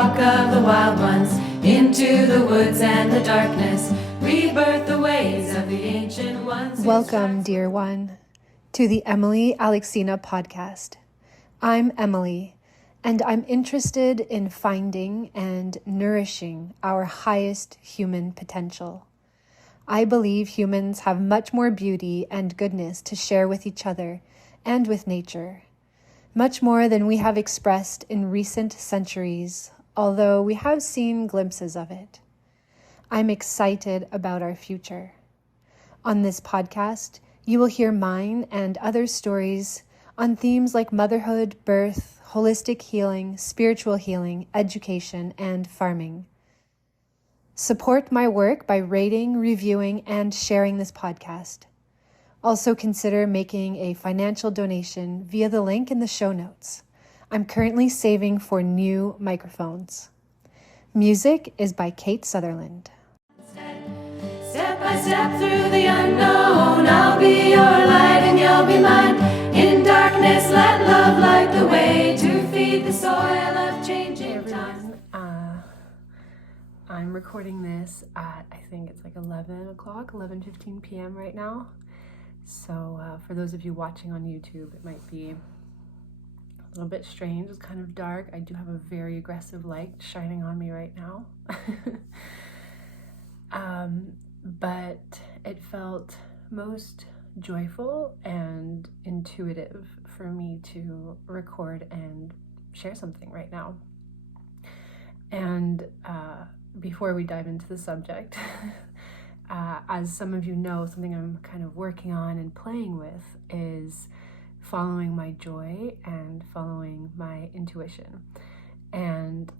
flock of the wild ones, into the woods and the darkness, rebirth the ways of the ancient ones. Welcome, dear one, to the Emily Alexina podcast. I'm Emily, and I'm interested in finding and nourishing our highest human potential. I believe humans have much more beauty and goodness to share with each other and with nature, much more than we have expressed in recent centuries, although we have seen glimpses of it. I'm excited about our future. On this podcast, you will hear mine and other stories on themes like motherhood, birth, holistic healing, spiritual healing, education, and farming. Support my work by rating, reviewing, and sharing this podcast. Also consider making a financial donation via the link in the show notes. I'm currently saving for new microphones. Music is by Kate Sutherland. Step by step through the unknown, I'll be your light and you'll be mine. In darkness, let love light the way to feed the soil of changing time. I'm recording this at, I think it's like 11:15 p.m. right now. So for those of you watching on YouTube, it might be a little bit strange. It's kind of dark. I do have a very aggressive light shining on me right now. But it felt most joyful and intuitive for me to record and share something right now. And before we dive into the subject, as some of you know, something I'm kind of working on and playing with is following my joy and following my intuition. And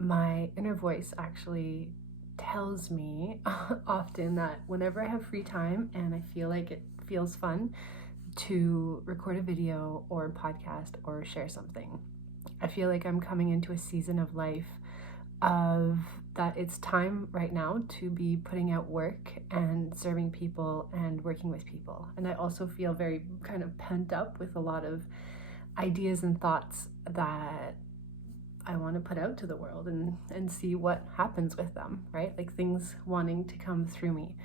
my inner voice actually tells me often that whenever I have free time and I feel like it feels fun to record a video or a podcast or share something, I feel like I'm coming into a season of life of that it's time right now to be putting out work and serving people and working with people. And I also feel very kind of pent up with a lot of ideas and thoughts that I want to put out to the world and see what happens with them, right? Like things wanting to come through me.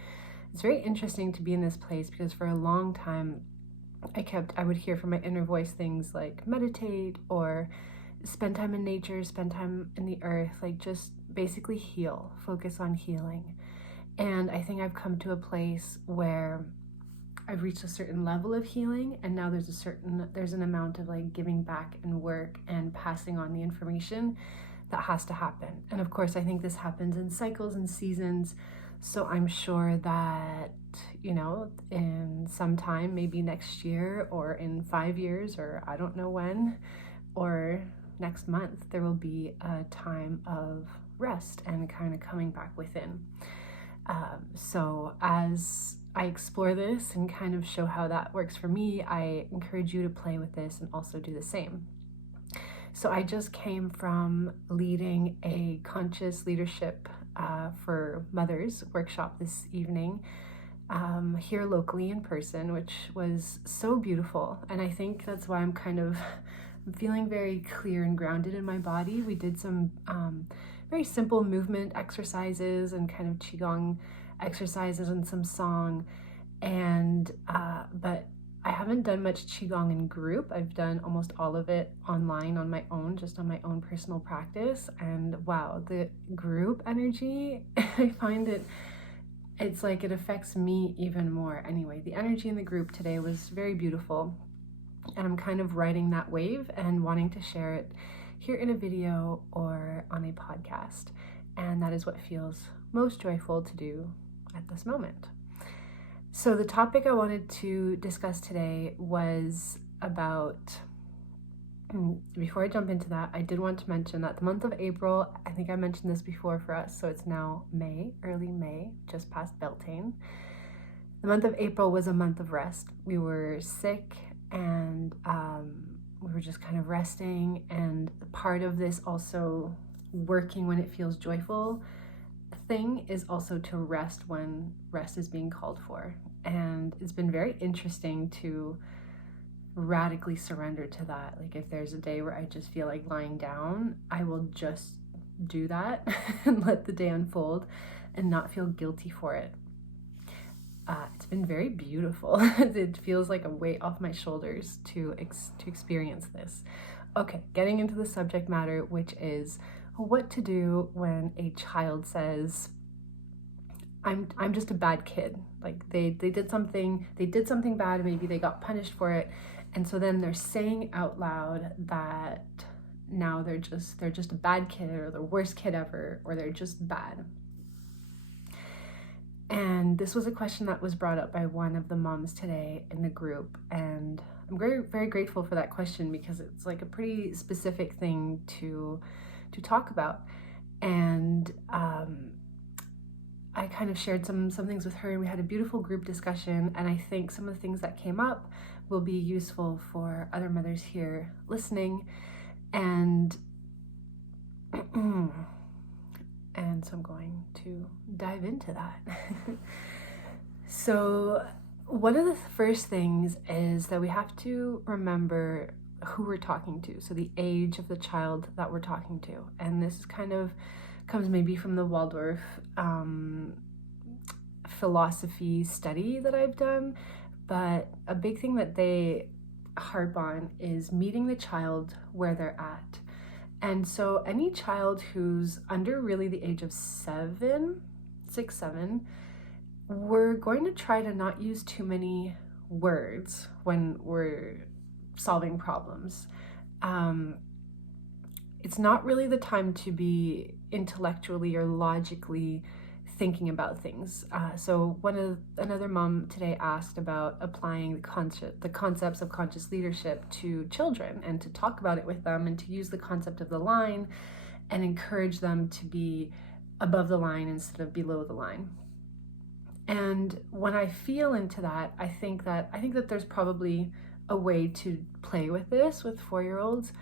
It's very interesting to be in this place because for a long time I would hear from my inner voice things like meditate or spend time in nature, spend time in the earth, like just basically heal, focus on healing. And I think I've come to a place where I've reached a certain level of healing, and now there's an amount of like giving back and work and passing on the information that has to happen. And of course, I think this happens in cycles and seasons. So I'm sure that, in some time, maybe next year or in 5 years, or I don't know when, or next month, there will be a time of rest and kind of coming back within. So as I explore this and kind of show how that works for me, I encourage you to play with this and also do the same. So I just came from leading a conscious leadership for mothers workshop this evening here locally in person, which was so beautiful. And I think that's why I'm feeling very clear and grounded in my body. We did some very simple movement exercises and kind of qigong exercises and some song, and but I haven't done much qigong in group. I've done almost all of it online on my own, just on my own personal practice. And wow, the group energy, I find it's like it affects me even more. Anyway, the energy in the group today was very beautiful, and I'm kind of riding that wave and wanting to share it here in a video or on a podcast. And that is what feels most joyful to do at this moment. So the topic I wanted to discuss today was about, before I jump into that, I did want to mention that the month of April, I think I mentioned this before for us, so it's now May, early May, just past Beltane. The month of April was a month of rest. We were sick and we were just kind of resting, and part of this also working when it feels joyful thing is also to rest when rest is being called for. And it's been very interesting to radically surrender to that. Like if there's a day where I just feel like lying down, I will just do that and let the day unfold and not feel guilty for it. It's been very beautiful. It feels like a weight off my shoulders to experience this. Okay, getting into the subject matter, which is what to do when a child says, I'm just a bad kid. Like they did something bad, maybe they got punished for it, and so then they're saying out loud that now they're just a bad kid, or the worst kid ever, or they're just bad. And this was a question that was brought up by one of the moms today in the group, and I'm very, very grateful for that question, because it's like a pretty specific thing to talk about. And I kind of shared some things with her, and we had a beautiful group discussion, and I think some of the things that came up will be useful for other mothers here listening. And and so I'm going to dive into that. So one of the first things is that we have to remember who we're talking to, so the age of the child that we're talking to. And this is kind of comes maybe from the Waldorf philosophy study that I've done, but a big thing that they harp on is meeting the child where they're at. And so any child who's under really the age of 6, 7, we're going to try to not use too many words when we're solving problems. It's not really the time to be intellectually or logically thinking about things. So another mom today asked about applying the concepts of conscious leadership to children, and to talk about it with them, and to use the concept of the line and encourage them to be above the line instead of below the line. And when I feel into that, I think that there's probably a way to play with this with 4-year-olds.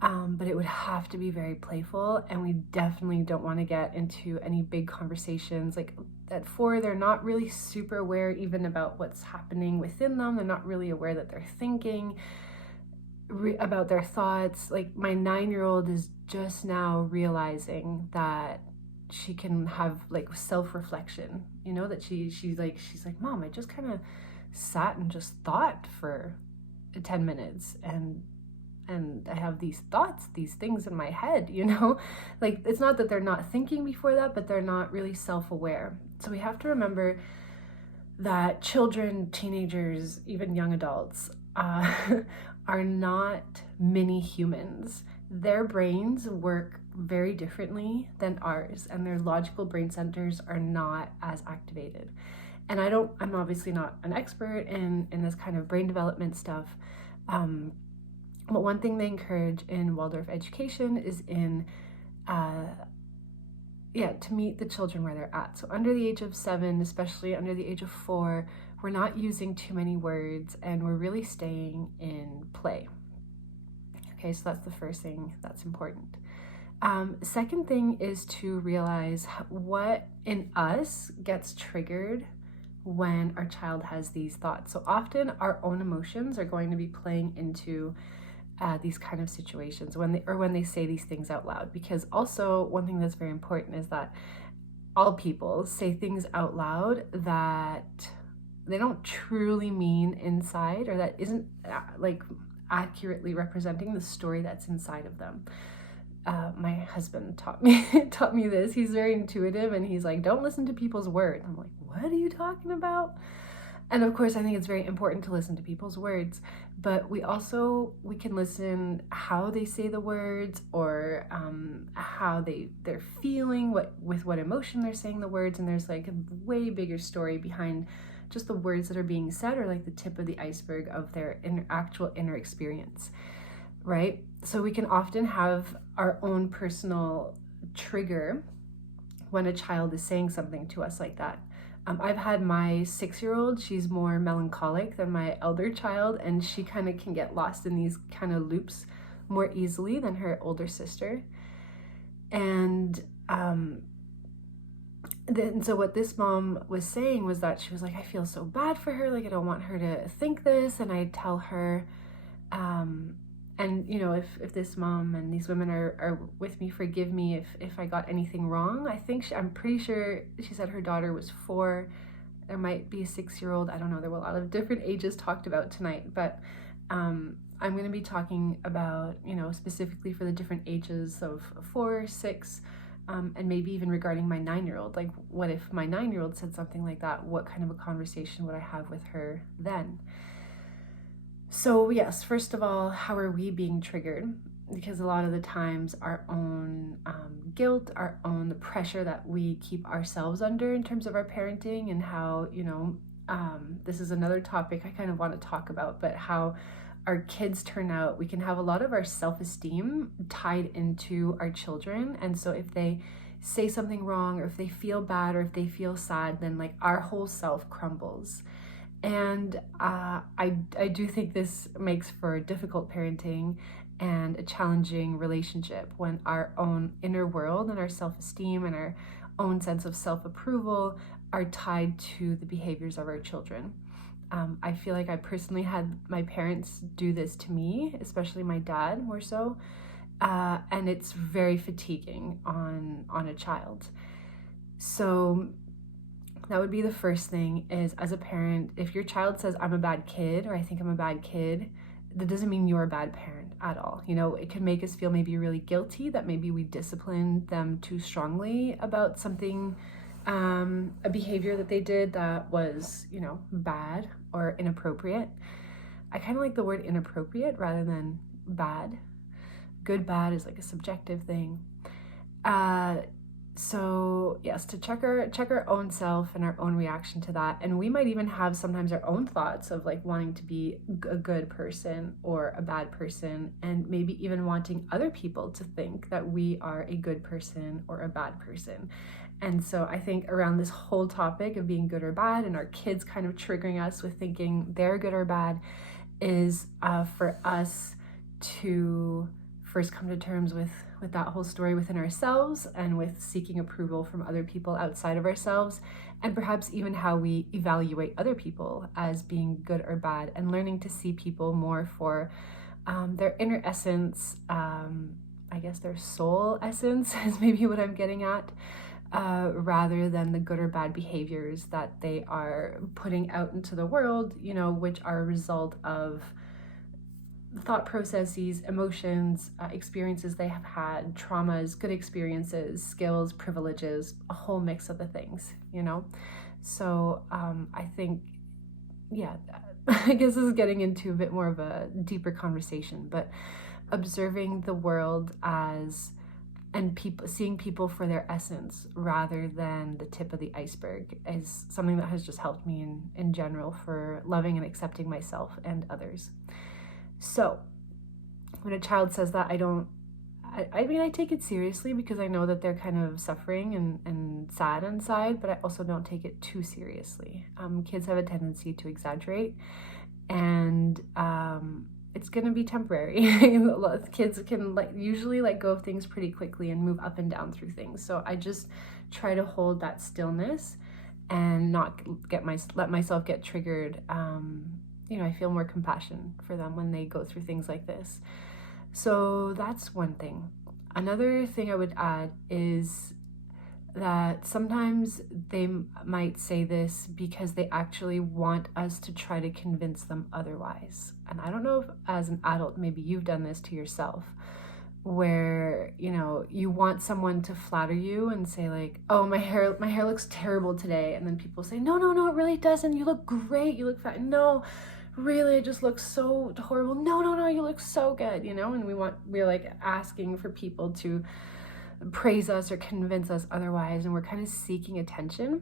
But it would have to be very playful, and we definitely don't want to get into any big conversations. Like at 4, they're not really super aware even about what's happening within them. They're not really aware that they're thinking about their thoughts. Like my 9-year-old is just now realizing that she can have like self-reflection, that she's like, Mom, I just kind of sat and just thought for 10 minutes, and I have these thoughts, these things in my head, like it's not that they're not thinking before that, but they're not really self-aware. So we have to remember that children, teenagers, even young adults are not mini humans. Their brains work very differently than ours, and their logical brain centers are not as activated. And I'm obviously not an expert in this kind of brain development stuff. But one thing they encourage in Waldorf education is to meet the children where they're at. So under the age of 7, especially under the age of 4, we're not using too many words, and we're really staying in play. Okay, so that's the first thing that's important. Second thing is to realize what in us gets triggered when our child has these thoughts. So often our own emotions are going to be playing into these kind of situations when they say these things out loud. Because also one thing that's very important is that all people say things out loud that they don't truly mean inside, or that isn't like accurately representing the story that's inside of them. My husband taught me this. He's very intuitive, and he's like, don't listen to people's words. I'm like, what are you talking about? And of course, I think it's very important to listen to people's words, but we can listen how they say the words, or how they're feeling, with what emotion they're saying the words. And there's like a way bigger story behind just the words that are being said, or like the tip of the iceberg of their actual inner experience, right? So we can often have our own personal trigger when a child is saying something to us like that. I've had my 6-year-old, she's more melancholic than my elder child, and she kind of can get lost in these kind of loops more easily than her older sister. And so what this mom was saying was that she was like, I feel so bad for her, like I don't want her to think this. And I tell her, And, you know, if this mom and these women are with me, forgive me if I got anything wrong. I'm pretty sure she said her daughter was 4. There might be a 6-year-old. I don't know. There were a lot of different ages talked about tonight, but I'm going to be talking about, you know, specifically for the different ages of 4, 6, and maybe even regarding my 9-year-old. Like, what if my 9-year-old said something like that? What kind of a conversation would I have with her then? So yes, first of all, how are we being triggered? Because a lot of the times our own guilt, the pressure that we keep ourselves under in terms of our parenting, and how, you know, this is another topic I kind of want to talk about, but how our kids turn out. We can have a lot of our self-esteem tied into our children. And so if they say something wrong, or if they feel bad, or if they feel sad, then like our whole self crumbles. And I do think this makes for difficult parenting and a challenging relationship when our own inner world and our self-esteem and our own sense of self-approval are tied to the behaviors of our children. I feel like I personally had my parents do this to me, especially my dad more so, and it's very fatiguing on a child. So that would be the first thing, is as a parent, if your child says, I'm a bad kid, or I think I'm a bad kid, that doesn't mean you're a bad parent at all. You know, it can make us feel maybe really guilty that maybe we disciplined them too strongly about something, a behavior that they did that was, you know, bad or inappropriate. I kind of like the word inappropriate rather than bad. Good, bad is like a subjective thing. So yes, to check our own self and our own reaction to that. And we might even have sometimes our own thoughts of like wanting to be a good person or a bad person, and maybe even wanting other people to think that we are a good person or a bad person. And so I think around this whole topic of being good or bad, and our kids kind of triggering us with thinking they're good or bad, is for us to first come to terms with that whole story within ourselves, and with seeking approval from other people outside of ourselves, and perhaps even how we evaluate other people as being good or bad, and learning to see people more for their inner essence, I guess their soul essence is maybe what I'm getting at, rather than the good or bad behaviors that they are putting out into the world, you know, which are a result of thought processes, emotions, experiences they have had, traumas, good experiences, skills, privileges, a whole mix of the things, you know? So I think, yeah, I guess this is getting into a bit more of a deeper conversation, but observing the world as, and seeing people for their essence rather than the tip of the iceberg is something that has just helped me in general for loving and accepting myself and others. So when a child says that, I mean, I take it seriously, because I know that they're kind of suffering and sad inside, but I also don't take it too seriously. Kids have a tendency to exaggerate, and it's going to be temporary. Kids can usually let go of things pretty quickly and move up and down through things. So I just try to hold that stillness and not let myself get triggered. You know, I feel more compassion for them when they go through things like this. So that's one thing. Another thing I would add is that sometimes they might say this because they actually want us to try to convince them otherwise. And I don't know if as an adult, maybe you've done this to yourself, where, you know, you want someone to flatter you and say like, oh, my hair looks terrible today. And then people say, no, it really doesn't. You look great. You look fat. No, really, it just looks so horrible. No, you look so good, you know? And we're like asking for people to praise us or convince us otherwise, and we're kind of seeking attention.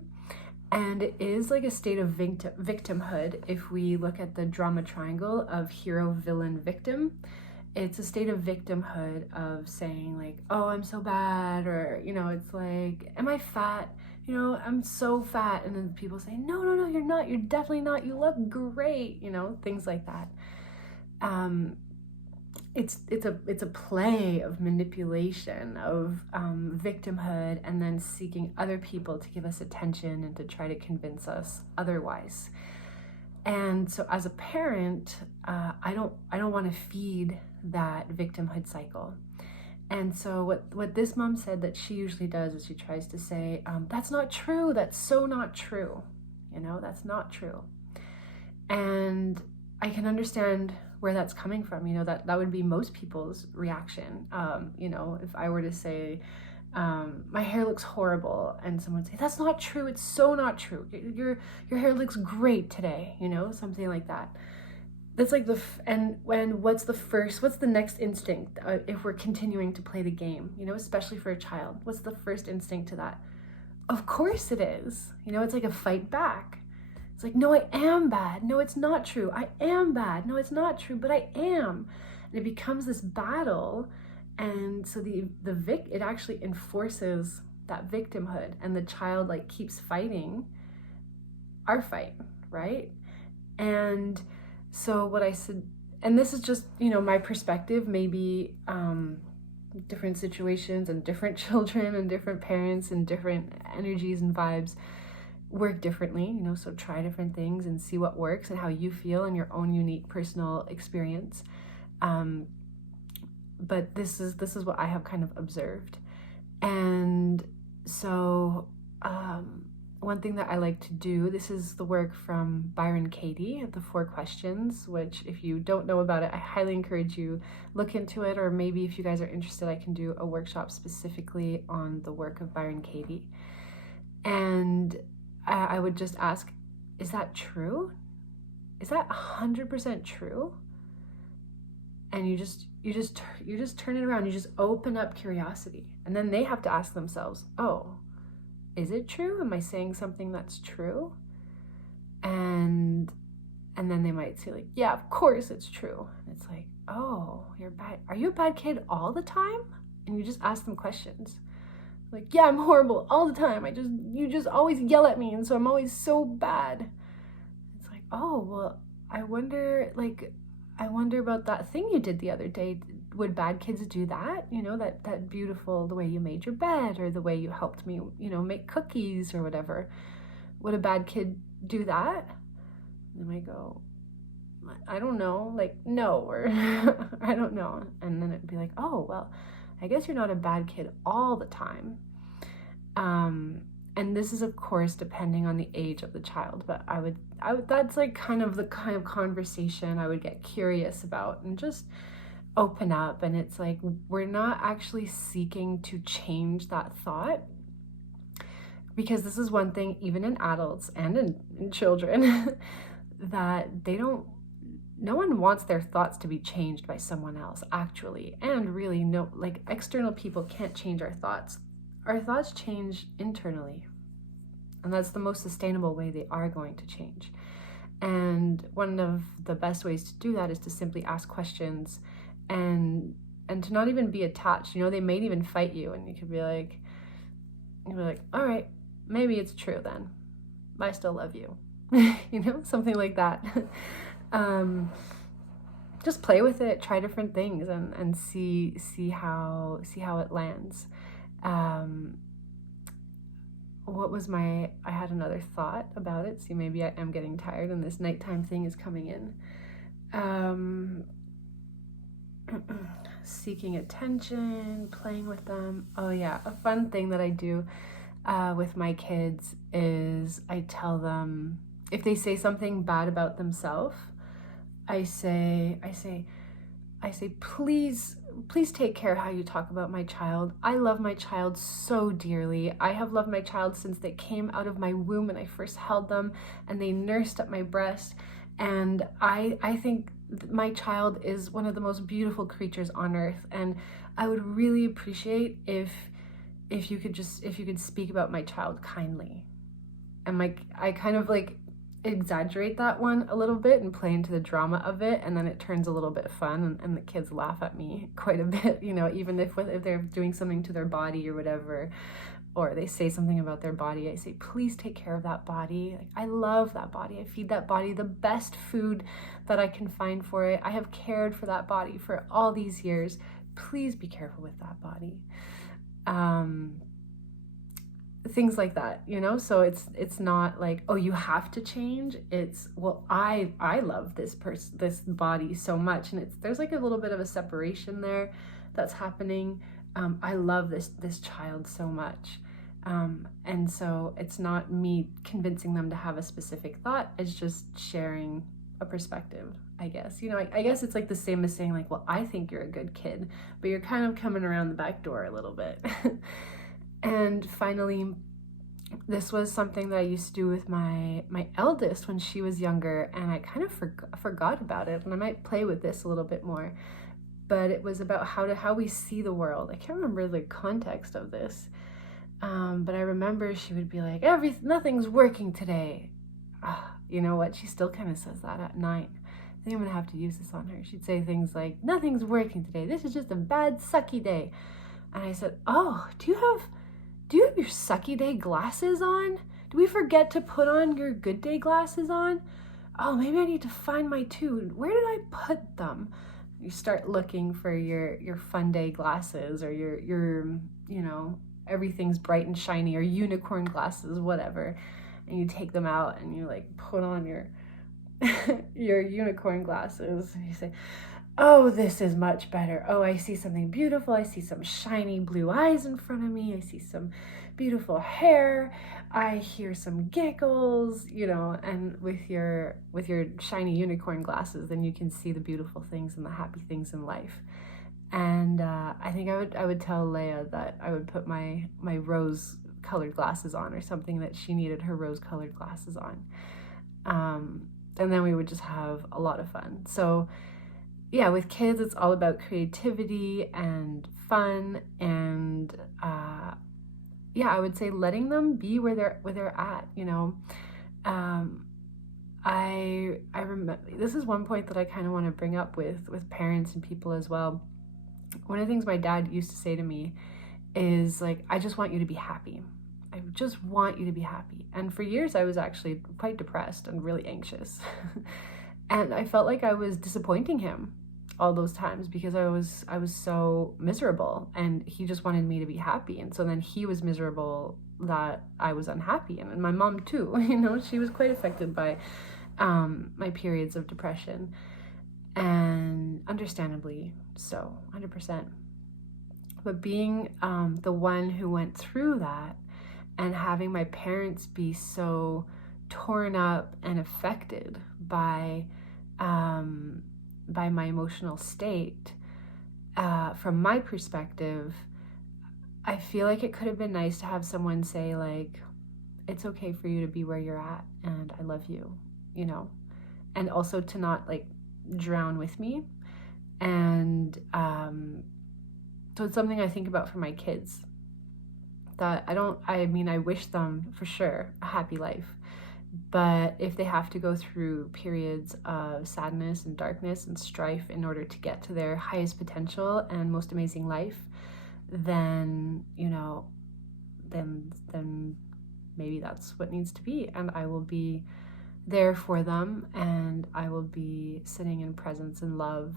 And it is like a state of victimhood. If we look at the drama triangle of hero, villain, victim, it's a state of victimhood of saying like, oh, I'm so bad, or, you know, it's like, am I fat? You know, I'm so fat. And then people say, no, you're not. You're definitely not. You look great. You know, things like that. It's a play of manipulation, of victimhood, and then seeking other people to give us attention and to try to convince us otherwise. And so as a parent, I don't want to feed that victimhood cycle. And so what this mom said that she usually does is she tries to say, that's not true. That's so not true. That's not true. And I can understand where that's coming from. That would be most people's reaction. If I were to say, my hair looks horrible, and someone would say, that's not true. It's so not true. Your hair looks great today. Something like that. That's like what's the next instinct if we're continuing to play the game, especially for a child? What's the first instinct to that? Of course it is. It's like a fight back. It's like, no, I am bad. No, it's not true. I am bad. No, it's not true, but I am. And it becomes this battle. And so it actually enforces that victimhood, and the child like keeps fighting our fight, right? And so what I said, and this is just, my perspective, maybe different situations and different children and different parents and different energies and vibes work differently, so try different things and see what works and how you feel in your own unique personal experience. But this is what I have kind of observed. And so one thing that I like to do, this is the work from Byron Katie, the 4 questions, which if you don't know about it, I highly encourage you look into it, or maybe if you guys are interested, I can do a workshop specifically on the work of Byron Katie. And I would just ask, is that true? Is that 100% true? And you just turn it around. You just open up curiosity, and then they have to ask themselves, oh, is it true? Am I saying something that's true? And then they might say like, yeah, of course it's true. And it's like, oh, you're bad. Are you a bad kid all the time? And you just ask them questions. Like, yeah, I'm horrible all the time. You just always yell at me, and so I'm always so bad. It's like, oh, well, I wonder about that thing you did the other day. Would bad kids do that? That beautiful, the way you made your bed, or the way you helped me, make cookies or whatever. Would a bad kid do that? And they might go, I don't know, like, no, or I don't know. And then it'd be like, oh, well, I guess you're not a bad kid all the time. And this is, of course, depending on the age of the child, but I would that's like kind of the kind of conversation I would get curious about and just open up. And it's like, we're not actually seeking to change that thought, because this is one thing, even in adults and in children, that no one wants their thoughts to be changed by someone else, actually. And really, no, like, external people can't change our thoughts. Our thoughts change internally, and that's the most sustainable way they are going to change. And one of the best ways to do that is to simply ask questions, and to not even be attached. They may even fight you, and you could be like, all right, maybe it's true then, but I still love you. Something like that. Just play with it, try different things, and see how it lands. I had another thought about it. See, maybe I am getting tired and this nighttime thing is coming in. Seeking attention, playing with them. Oh yeah, a fun thing that I do with my kids is I tell them, if they say something bad about themselves, I say, please take care how you talk about my child. I love my child so dearly. I have loved my child since they came out of my womb and I first held them and they nursed at my breast. And I think my child is one of the most beautiful creatures on earth. And I would really appreciate if you could speak about my child kindly. And I kind of like exaggerate that one a little bit and play into the drama of it, and then it turns a little bit fun, and the kids laugh at me quite a bit, even if they're doing something to their body or whatever, or they say something about their body. I say, please take care of that body. Like, I love that body. I feed that body the best food that I can find for it. I have cared for that body for all these years. Please be careful with that body. things like that, so it's not like, oh, you have to change. It's, well, I love this body so much, and there's like a little bit of a separation there that's happening. I love this child so much, and so it's not me convincing them to have a specific thought. It's just sharing a perspective, I guess. I guess it's like the same as saying, like, well, I think you're a good kid, but you're kind of coming around the back door a little bit. And finally, this was something that I used to do with my eldest when she was younger, and I kind of forgot about it, and I might play with this a little bit more. But it was about how we see the world. I can't remember the context of this, but I remember she would be like, nothing's working today. You know what? She still kind of says that at night. I think I'm gonna have to use this on her. She'd say things like, nothing's working today. This is just a bad, sucky day. And I said, oh, do you have your sucky day glasses on? Do we forget to put on your good day glasses on? Oh, maybe I need to find my two. Where did I put them? You start looking for your fun day glasses, or your everything's bright and shiny, or unicorn glasses, whatever. And you take them out and you like put on your your unicorn glasses, and you say, oh, this is much better. Oh, I see something beautiful. I see some shiny blue eyes in front of me. I see some beautiful hair. I hear some giggles, and with your shiny unicorn glasses, then you can see the beautiful things and the happy things in life. And I think I would tell Leia that I would put my rose colored glasses on, or something that she needed her rose colored glasses on. And then we would just have a lot of fun. So yeah, with kids, it's all about creativity and fun, and I would say letting them be where they're at. I remember, this is one point that I kind of want to bring up with parents and people as well. One of the things my dad used to say to me is like, I just want you to be happy. I just want you to be happy. And for years, I was actually quite depressed and really anxious. And I felt like I was disappointing him all those times, because I was so miserable, and he just wanted me to be happy. And so then he was miserable that I was unhappy. And my mom too, she was quite affected by my periods of depression, and understandably so, 100%. But being the one who went through that, and having my parents be so torn up and affected by my emotional state, from my perspective, I feel like it could have been nice to have someone say, like, it's okay for you to be where you're at, and I love you, and also to not like drown with me. And so it's something I think about for my kids, that I wish them for sure a happy life. But if they have to go through periods of sadness and darkness and strife in order to get to their highest potential and most amazing life, then, then maybe that's what needs to be. And I will be there for them, and I will be sitting in presence and love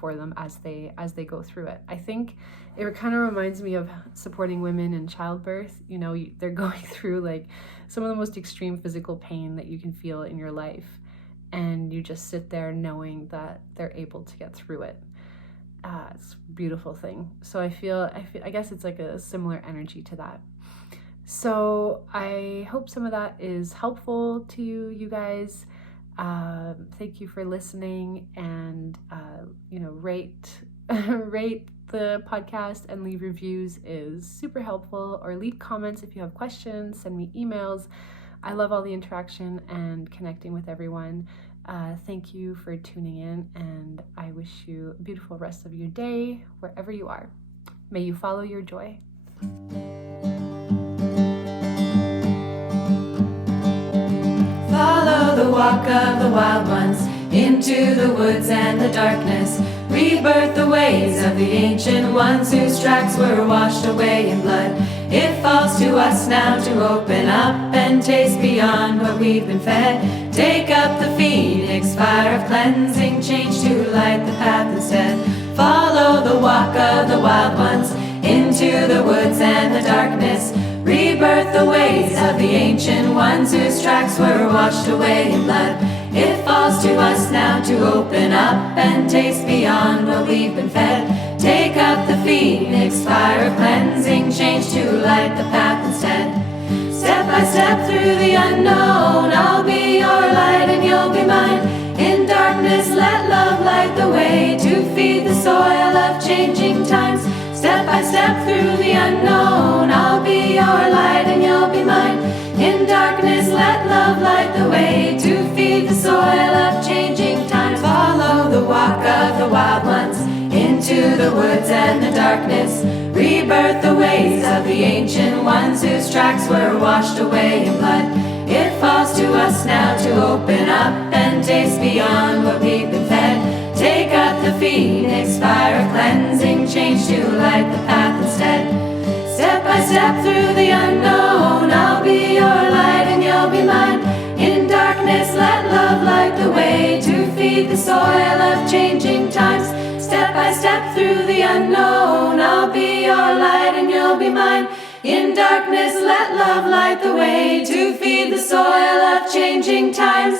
for them as they go through it. I think it kind of reminds me of supporting women in childbirth. They're going through like some of the most extreme physical pain that you can feel in your life, and you just sit there knowing that they're able to get through it. It's a beautiful thing. So I guess it's like a similar energy to that. So I hope some of that is helpful to you guys. Thank you for listening, and rate the podcast and leave reviews is super helpful, or leave comments if you have questions. Send me emails. I love all the interaction and connecting with everyone. Thank you for tuning in, and I wish you a beautiful rest of your day wherever you are. May you follow your joy. Follow the walk of the wild ones into the woods and the darkness. Rebirth the ways of the ancient ones whose tracks were washed away in blood. It falls to us now to open up and taste beyond what we've been fed. Take up the phoenix fire of cleansing, change to light the path instead. Follow the walk of the wild ones into the woods and the darkness. rebirth the ways of the ancient ones whose tracks were washed away in blood. It falls to us now to open up and taste beyond what we've been fed. Take up the phoenix fire of cleansing, change to light the path instead. Step by step through the unknown, I'll be your light and you'll be mine. In darkness let love light the way to feed the soil of changing times. Step by step through the unknown, I'll be your light and you'll be mine. In darkness let love light the way to feed the soil of changing times. Follow the walk of the wild ones into the woods and the darkness. Rebirth the ways of the ancient ones whose tracks were washed away in blood. It falls to us now to open up and taste beyond what we've been fed. Take up the phoenix fire of cleansing, change to light the path instead. Step by step through the unknown, I'll be your light and you'll be mine. In darkness let love light the way to feed the soil of changing times. Step by step through the unknown, I'll be your light and you'll be mine. In darkness let love light the way to feed the soil of changing times.